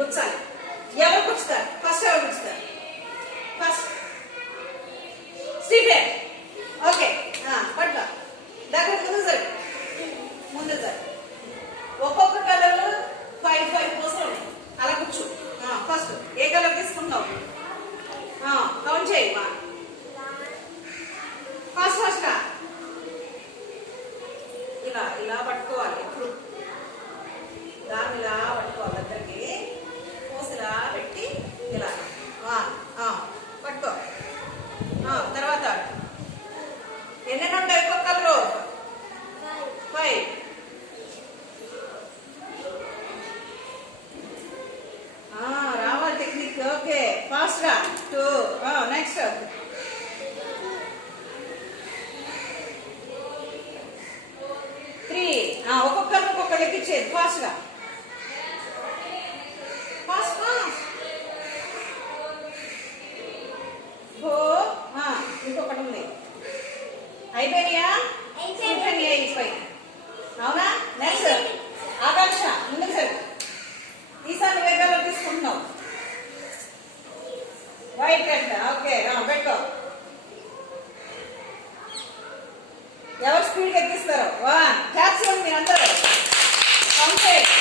గుచ్చాలి. ఎవరు గుచ్చుతారు? ఫస్ట్ ఎవరు గుచ్చుతారు? First Stephen. Okay, పట్ల దగ్గర ముందు సరే, ముందు సరే. ఒక్కొక్క కలర్ 5 పూసలు ఉన్నాయి. అలా కూర్చో. ఫస్ట్ ఏ కలర్ తీసుకుంటావు? కౌంట్ చేయి. ఫస్ట్ ఫస్ట్ ఇలా ఇలా పట్టుకోవాలి. ఎప్పుడు దాన్ని ఇలా పట్టుకోవాలి. దగ్గరికి పూసలా పెట్టి ఇలా పట్టుకో. తర్వాత ఎన్ని ఉంటాయి ఒక్కొక్క కలరు? 5. రావాలి టెక్నిక్. ఓకే, ఫాస్ట్ గా. 2. నెక్స్ట్ 3. ఒక్కొక్కరు ఒక్కొక్కరు లెక్కించేది ఫాస్ట్ గా. Fast fast. 4. ఇంకొకటి ఉంది. అయిపోయినాయా? అయిపోయి. అవునా? నెక్స్ట్ ఆకాంక్ష ముందుకు సరే. ఈసారి నువ్వే కలర్ తీసుకుంటున్నావు? వైట్ అంట. ఓకే, పెట్టుకో. ఎవరు స్పీడ్ ఎక్కిస్తారో? 1. క్యాప్స్ మీరందరూ కౌంట్ చేయండి.